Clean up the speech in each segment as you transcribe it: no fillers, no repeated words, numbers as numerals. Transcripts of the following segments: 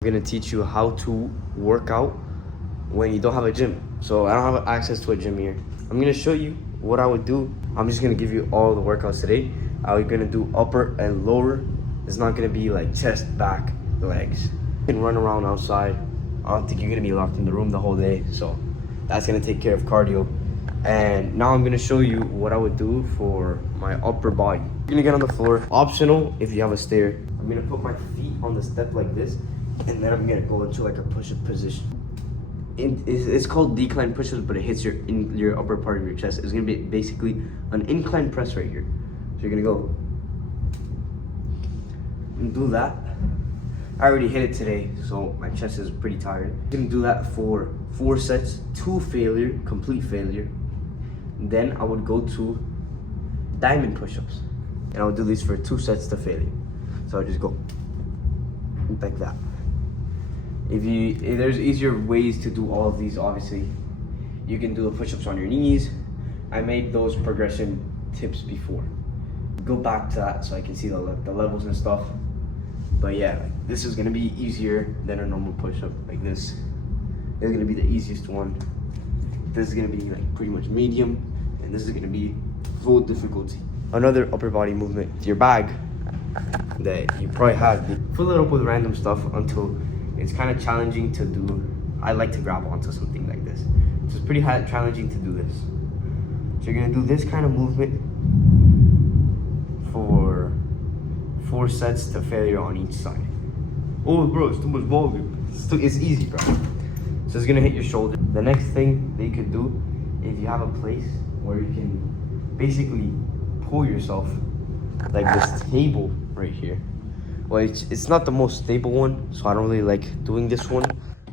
I'm gonna teach you how to work out when you don't have a gym. So I don't have access to a gym here. I'm gonna show you what I would do. I'm just gonna give you all the workouts today. I'm gonna do upper and lower. It's not gonna be like chest, back, legs. You can run around outside. I don't think you're gonna be locked in the room the whole day. So that's gonna take care of cardio. And now I'm gonna show you what I would do for my upper body. You're gonna get on the floor. Optional if you have a stair. I'm gonna put my feet on the step like this, and then I'm gonna go into like a push-up position. It's called decline push-ups, but it hits your upper part of your chest. It's gonna be basically an incline press right here. So you're gonna go and do that. I already hit it today, so my chest is pretty tired. I'm gonna do that for 4 sets to failure, complete failure. Then I would go to diamond push-ups, and I would do these for 2 sets to failure. So I just go like that. If there's easier ways to do all of these, obviously. You can do the push-ups on your knees. I made those progression tips before. Go back to that so I can see the levels and stuff. But yeah, this is gonna be easier than a normal push-up like this. This is gonna be the easiest one. This is gonna be like pretty much medium, and this is gonna be full difficulty. Another upper body movement, your bag that you probably have, fill it up with random stuff until it's kind of challenging to do. I like to grab onto something like this. It's pretty challenging to do this. So you're gonna do this kind of movement for 4 sets to failure on each side. Oh bro, it's too much volume. It's easy, bro. So it's gonna hit your shoulder. The next thing that you can do, if you have a place where you can basically pull yourself, like this table right here. Well, it's not the most stable one, so I don't really like doing this one.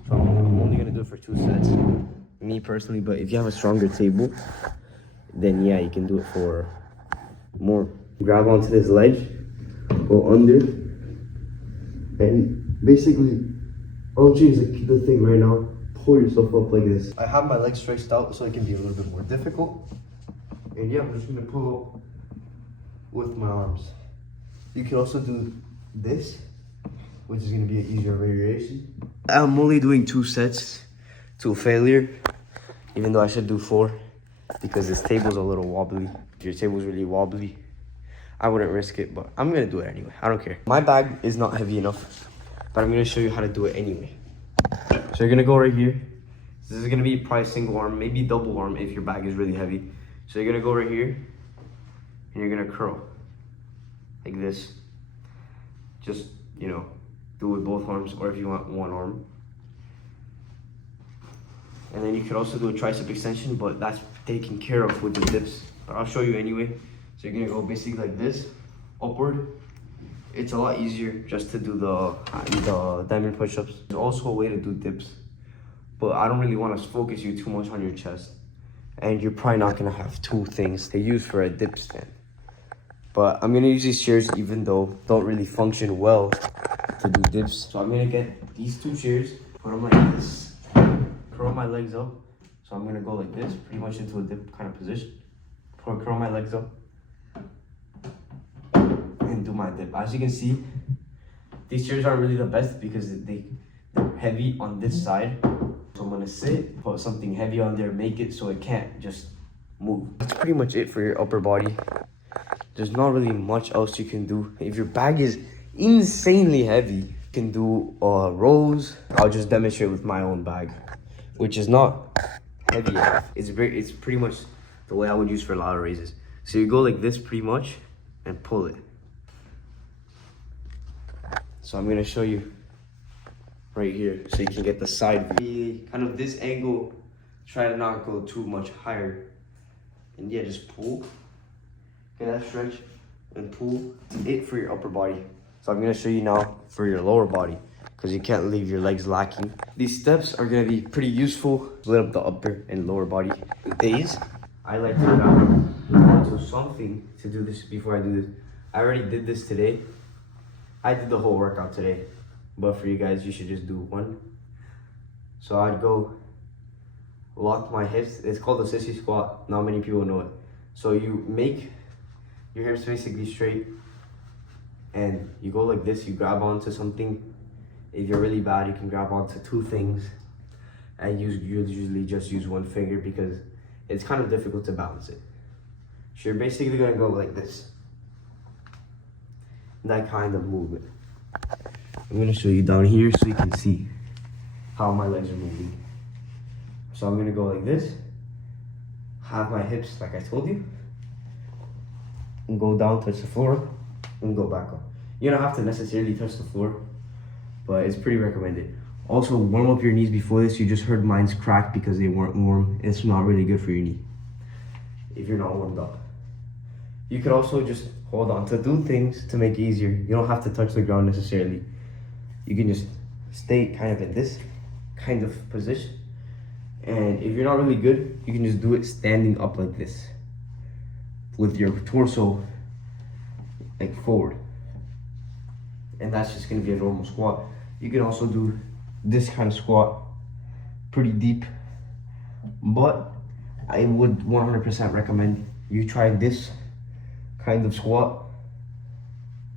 So I'm only gonna do it for 2 sets, me personally. But if you have a stronger table, then yeah, you can do it for more. Grab onto this ledge, go under, and basically, I'll change the thing right now. Pull yourself up like this. I have my legs stretched out so it can be a little bit more difficult. And yeah, I'm just gonna pull up with my arms. You can also do this, which is gonna be an easier variation. I'm only doing 2 sets to failure, even though I should do 4, because this table's a little wobbly. If your table's really wobbly, I wouldn't risk it, but I'm gonna do it anyway. I don't care. My bag is not heavy enough, but I'm gonna show you how to do it anyway. So you're gonna go right here. This is gonna be probably single arm, maybe double arm if your bag is really heavy. So you're gonna go right here, and you're gonna curl like this. Just, you know, do it with both arms, or if you want one arm. And then you could also do a tricep extension, but that's taken care of with the dips. But I'll show you anyway. So you're gonna go basically like this, upward. It's a lot easier just to do the diamond push-ups. There's also a way to do dips, but I don't really want to focus you too much on your chest. And you're probably not gonna have 2 things to use for a dip stand. But I'm gonna use these chairs even though they don't really function well to do dips. So I'm gonna get these 2 chairs, put them like this, curl my legs up. So I'm gonna go like this, pretty much into a dip kind of position. Curl my legs up and do my dip. As you can see, these chairs aren't really the best because they're heavy on this side. So I'm gonna sit, put something heavy on there, make it so it can't just move. That's pretty much it for your upper body. There's not really much else you can do. If your bag is insanely heavy, you can do rows. I'll just demonstrate with my own bag, which is not heavy enough. It's pretty much the way I would use for ladder raises. So you go like this pretty much and pull it. So I'm gonna show you right here so you can get the side view. Kind of this angle, try to not go too much higher. And yeah, just pull. Get that stretch and pull. That's it for your upper body. So I'm gonna show you now for your lower body, because you can't leave your legs lacking. These steps are gonna be pretty useful. Split up the upper and lower body. Days, I like to grab onto something to do this before I do this. I already did this today. I did the whole workout today, but for you guys, you should just do one. So I'd go lock my hips. It's called the sissy squat. Not many people know it. So you make your hips basically straight, and you go like this. You grab onto something If you're really bad, you can grab onto 2 things and you usually just use 1 finger because it's kind of difficult to balance it. So you're basically gonna go like this. That kind of movement. I'm gonna show you down here so you can see how my legs are moving. So I'm gonna go like this, have my hips like I told you, and go down, touch the floor, and go back up. You don't have to necessarily touch the floor, but it's pretty recommended. Also, warm up your knees before this. You just heard mine's cracked because they weren't warm. It's not really good for your knee if you're not warmed up. You could also just hold on to 2 things to make it easier. You don't have to touch the ground necessarily. You can just stay kind of in this kind of position. And if you're not really good, you can just do it standing up like this with your torso like forward. And that's just gonna be a normal squat. You can also do this kind of squat, pretty deep, but I would 100% recommend you try this kind of squat.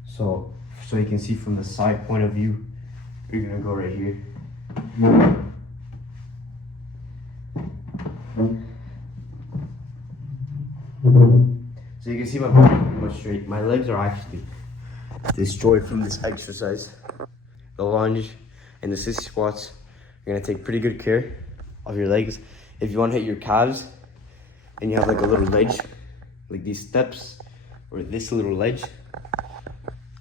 So you can see from the side point of view, you're gonna go right here. So you can see my body pretty much straight. My legs are actually destroyed from this exercise. The lunge and the sissy squats, you're gonna take pretty good care of your legs. If you wanna hit your calves and you have like a little ledge, like these steps or this little ledge,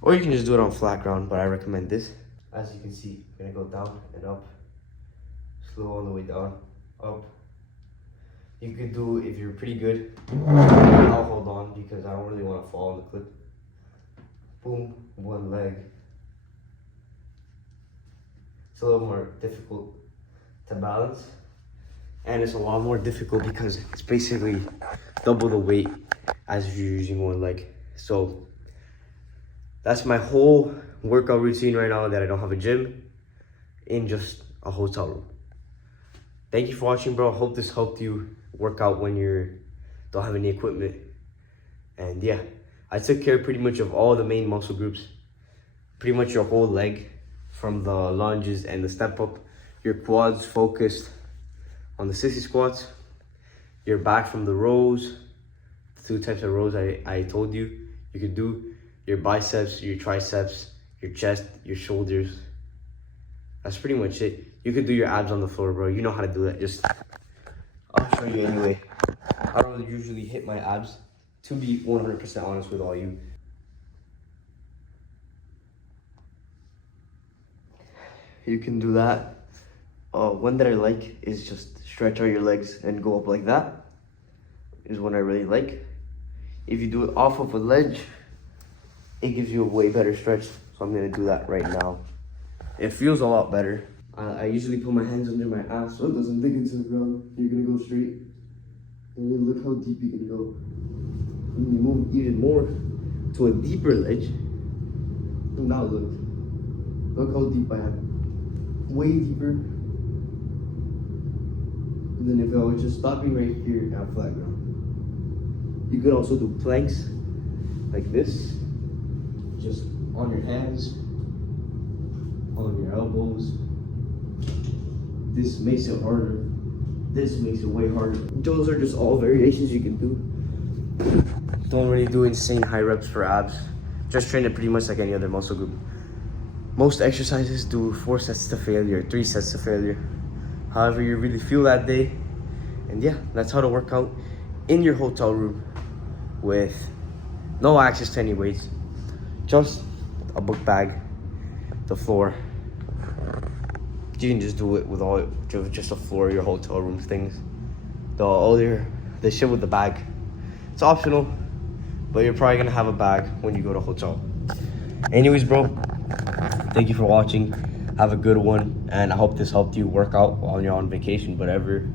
or you can just do it on flat ground, but I recommend this. As you can see, you're gonna go down and up, slow on the way down, up. You could do, if you're pretty good, I'll hold on because I don't really want to fall on the clip. Boom, 1 leg. It's a little more difficult to balance, and it's a lot more difficult because it's basically double the weight as if you're using 1 leg. So that's my whole workout routine right now that I don't have a gym, in just a hotel room. Thank you for watching, bro. I hope this helped you work out when you don't have any equipment. And yeah, I took care pretty much of all the main muscle groups, pretty much your whole leg, from the lunges and the step up, your quads focused on the sissy squats, your back from the rows, 2 types of rows I told you could do, your biceps, your triceps, your chest, your shoulders. That's pretty much it. You could do your abs on the floor, bro. You know how to do that. Just, I'll show you anyway. I don't usually hit my abs, to be 100% honest with all you. You can do that. One that I like is just stretch out your legs and go up like that. Is one I really like. If you do it off of a ledge, it gives you a way better stretch. So I'm gonna do that right now. It feels a lot better. I usually put my hands under my ass so it doesn't dig into the ground. You're gonna go straight. And then look how deep you can go. And you move even more to a deeper ledge. Now look. Look how deep I am. Way deeper than if I was just stopping right here at flat ground. You could also do planks like this, just on your hands, on your elbows. This makes it harder. This makes it way harder. Those are just all variations you can do. Don't really do insane high reps for abs. Just train it pretty much like any other muscle group. Most exercises do 4 sets to failure, 3 sets to failure. However you really feel that day. And yeah, that's how to work out in your hotel room with no access to any weights. Just a book bag, the floor. You can just do it with just the floor of your hotel room things. The shit with the bag. It's optional, but you're probably gonna have a bag when you go to hotel. Anyways, bro, thank you for watching. Have a good one, and I hope this helped you work out while you're on vacation, whatever.